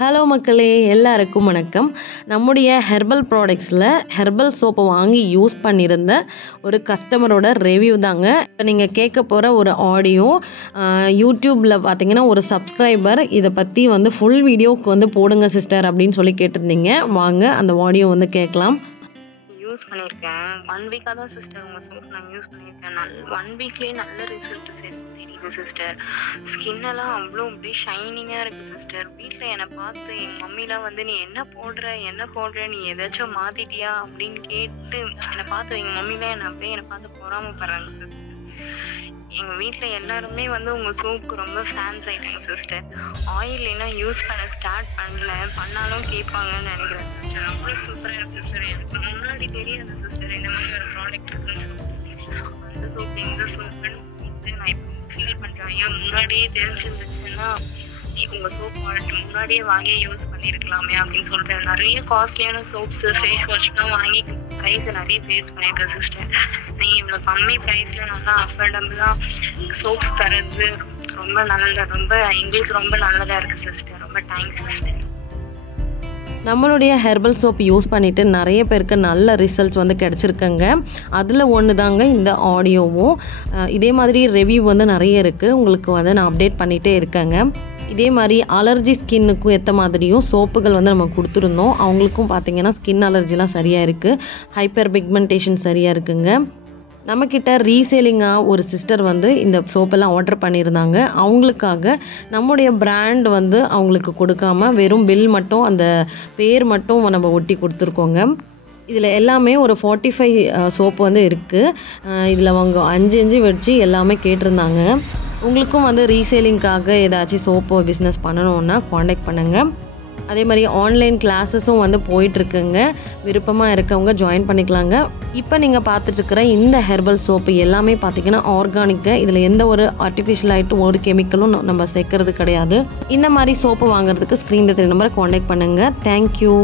Hello மக்களே, எல்லாருக்கும் வணக்கம். நம்முடைய ஹெர்பல் ப்ராடக்ட்ஸில் ஹெர்பல் சோப்பை வாங்கி யூஸ் பண்ணியிருந்த ஒரு கஸ்டமரோட ரிவ்யூ தாங்க இப்போ நீங்கள் கேட்க போகிற ஒரு ஆடியோ. யூடியூப்பில் பார்த்தீங்கன்னா ஒரு சப்ஸ்கிரைபர் இதை பற்றி ஃபுல் வீடியோவுக்கு போடுங்க சிஸ்டர் அப்படின்னு சொல்லி கேட்டிருந்தீங்க. வாங்க அந்த ஆடியோ கேட்கலாம். யூஸ் பண்ணியிருக்கேன். 1 வீக்காக தான் சிஸ்டர் உங்கள் சோப் நான் யூஸ் பண்ணியிருக்கேன். 1 வீக்லேயே நல்ல ரிசல்ட் தெரியுது சிஸ்டர். ஸ்கின்னெல்லாம் அப்படியே ஷைனிங்காக இருக்குது சிஸ்டர். வீட்டில் என்னை பார்த்து எங்கள் மம்மிலாம் நீ என்ன போடுற நீ ஏதாச்சும் மாற்றிட்டியா அப்படின்னு கேட்டு என்னை பார்த்து எங்கள் மம்மிலாம் என்னை பார்த்து பொறாமப்படுறாங்க சிஸ்டர். எங்கள் வீட்டில் எல்லாருமே உங்கள் சோப்புக்கு ரொம்ப ஃபேன்ஸ் ஆகிட்டாங்க சிஸ்டர். ஆயில் என்ன யூஸ் பண்ண ஸ்டார்ட் பண்ணாலும் கேட்பாங்கன்னு நினைக்கிறேன் சிஸ்டர். அவ்வளோ சூப்பராக இருக்குது சிஸ்டர். எனக்கு முன்னாடி தெரியாது சிஸ்டர் இந்த மாதிரி ஒரு ப்ராடக்ட் இருக்குன்னு சொல்லி. அந்த சோப்பு இந்த சோப்புன்னு நான் இப்போ ஃபீல் பண்ணுறேன். ஐயோ முன்னாடியே தெரிஞ்சிருந்துச்சுன்னா உங்கள் சோப் ப்ராடக்ட் முன்னாடியே வாங்கி யூஸ் பண்ணியிருக்கலாமே அப்படின்னு சொல்கிறேன். நிறைய காஸ்ட்லியான சோப்ஸு ஃபேஸ் வாஷ்லாம் வாங்கி ப்ரைஸை நிறைய ஃபேஸ் பண்ணியிருக்கேன் சிஸ்டர். நீங்கள் இவ்வளோ கம்மி ப்ரைஸில் நல்லா அஃபோர்டபுளாக சோப்ஸ் தரது ரொம்ப எங்களுக்கு ரொம்ப நல்லதாக இருக்குது சிஸ்டர். ரொம்ப தேங்க்ஸ் சிஸ்டர். நம்மளுடைய ஹெர்பல் சோப் யூஸ் பண்ணிவிட்டு நிறைய பேருக்கு நல்ல ரிசல்ட்ஸ் கிடச்சிருக்குங்க. அதில் ஒன்று தாங்க இந்த ஆடியோவும். இதே மாதிரி ரிவ்யூ நிறைய இருக்குது. உங்களுக்கு நான் அப்டேட் பண்ணிகிட்டே இருக்கேங்க. இதே மாதிரி அலர்ஜி ஸ்கின்னுக்கும் ஏற்ற மாதிரியும் சோப்புகள் நம்ம கொடுத்துருந்தோம். அவங்களுக்கும் பார்த்திங்கன்னா ஸ்கின் அலர்ஜிலாம் சரியாக இருக்குது. ஹைப்பர் பிக்மெண்டேஷன் சரியாக இருக்குங்க. நம்மக்கிட்ட ரீசேலிங்காக ஒரு சிஸ்டர் இந்த சோப்பெல்லாம் ஆர்டர் பண்ணியிருந்தாங்க. அவங்களுக்காக நம்முடைய பிராண்ட் அவங்களுக்கு கொடுக்காம வெறும் பில் மட்டும் அந்த பேர் மட்டும் நம்ம ஒட்டி கொடுத்துருக்கோங்க. இதில் எல்லாமே ஒரு 45 சோப்பு இருக்குது. இதில் அவங்க 5 வச்சு எல்லாமே கேட்டிருந்தாங்க. உங்களுக்கும் ரீசேலிங்காக ஏதாச்சும் சோப்பு பிஸ்னஸ் பண்ணணுன்னா காண்டாக்ட் பண்ணுங்கள். அதே மாதிரி ஆன்லைன் கிளாஸஸும் போயிட்டுருக்குங்க. விருப்பமாக இருக்கவங்க ஜாயின் பண்ணிக்கலாங்க. இப்போ நீங்கள் பார்த்துட்ருக்கிற இந்த ஹெர்பல் சோப்பு எல்லாமே பார்த்திங்கன்னா ஆர்கானிக்கு. இதில் எந்த ஒரு ஆர்டிஃபிஷியல் ஆகிட்டு ஒரு கெமிக்கலும் நம்ம சேர்க்கறது கிடையாது. இந்த மாதிரி சோப்பு வாங்குறதுக்கு ஸ்க்ரீனில் தெரிய நம்பரை காண்டாக்ட் பண்ணுங்கள். தேங்க்யூ.